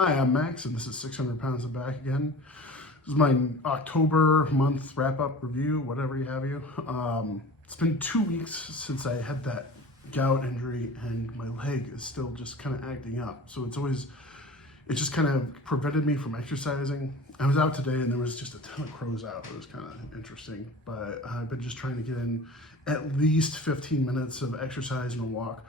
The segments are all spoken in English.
Hi, I'm Max, and this is 600 Pounds and Back again. This is my October month wrap-up review, whatever you have you. It's been 2 weeks since I had that gout injury, and my leg is still just kind of acting up. So it just kind of prevented me from exercising. I was out today, and there was just a ton of crows out. It was kind of interesting, but I've been just trying to get in at least 15 minutes of exercise and a walk.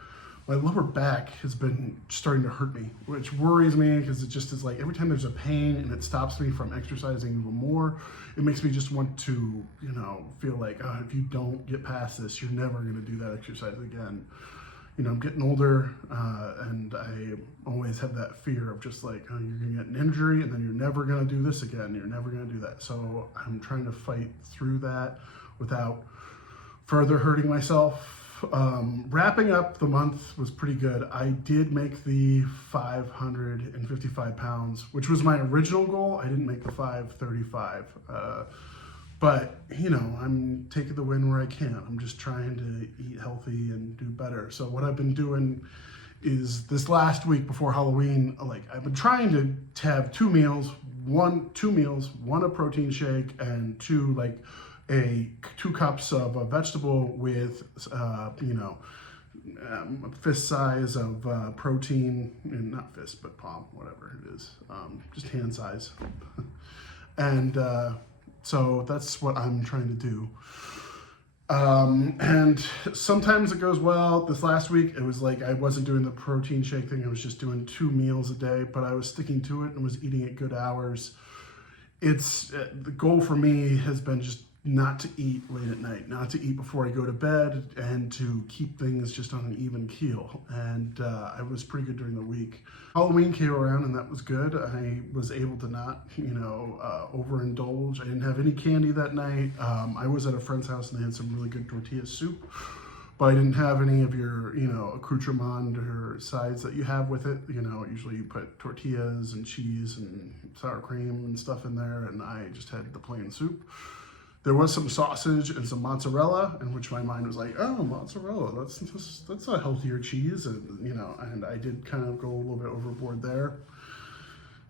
My lower back has been starting to hurt me, which worries me because it just is like every time there's a pain and it stops me from exercising even more, it makes me just want to, feel like, oh, if you don't get past this, you're never going to do that exercise again. I'm getting older, and I always have that fear of just like, oh, you're going to get an injury and then you're never going to do this again. You're never going to do that. So I'm trying to fight through that without further hurting myself. Wrapping up the month was pretty good. I did make the 555 pounds, which was my original goal. I didn't make the 535. But, I'm taking the win where I can. I'm just trying to eat healthy and do better. So what I've been doing is this last week before Halloween, I've been trying to have two meals, one a protein shake, and two 2 cups of a vegetable with, a fist size of protein, and not fist, but palm, whatever it is, just hand size. And so that's what I'm trying to do. And sometimes it goes well. This last week, it was like I wasn't doing the protein shake thing. I was just doing 2 meals a day, but I was sticking to it and was eating at good hours. It's the goal for me has been just not to eat late at night, not to eat before I go to bed, and to keep things just on an even keel. And I was pretty good during the week. Halloween came around and that was good. I was able to not, overindulge. I didn't have any candy that night. I was at a friend's house and they had some really good tortilla soup, but I didn't have any of your, accoutrement or sides that you have with it. Usually you put tortillas and cheese and sour cream and stuff in there, and I just had the plain soup. There was some sausage and some mozzarella, in which my mind was like, oh, mozzarella, that's a healthier cheese, and I did kind of go a little bit overboard there.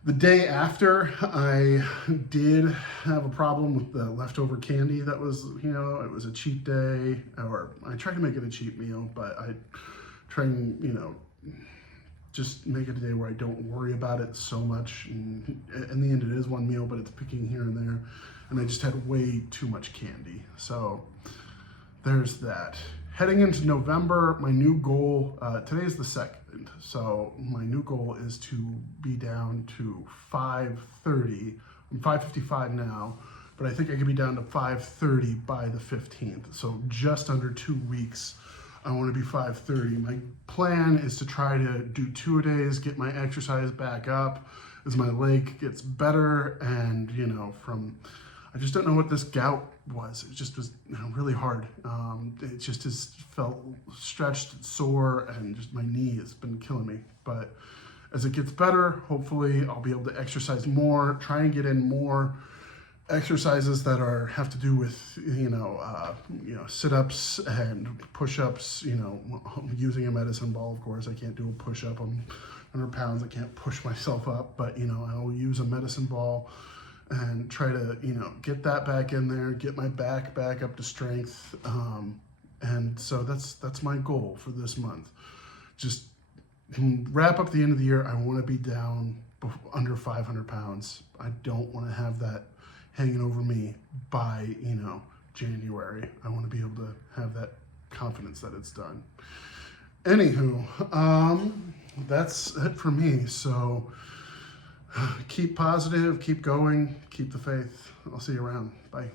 The day after, I did have a problem with the leftover candy that was, it was a cheat day, or I tried to make it a cheat meal, but I try and, just make it a day where I don't worry about it so much. And in the end, it is one meal, but it's picking here and there. And I just had way too much candy. So there's that. Heading into November, my new goal, today is the 2nd. So my new goal is to be down to 530. I'm 555 now, but I think I could be down to 530 by the 15th. So just under 2 weeks, I want to be 530. My plan is to try to do 2 a days, get my exercise back up as my leg gets better. And, I just don't know what this gout was. It just was really hard. It just has felt stretched, sore, and just my knee has been killing me. But as it gets better, hopefully I'll be able to exercise more, try and get in more exercises that have to do with sit-ups and push-ups. Using a medicine ball, of course. I can't do a push-up. I'm 100 pounds. I can't push myself up, but I'll use a medicine ball and try to get that back in there, get my back up to strength. And so that's my goal for this month. Just wrap up the end of the year. I want to be down under 500 pounds. I don't want to have that hanging over me by, January. I want to be able to have that confidence that it's done. Anywho, that's it for me. So keep positive, keep going, keep the faith. I'll see you around. Bye.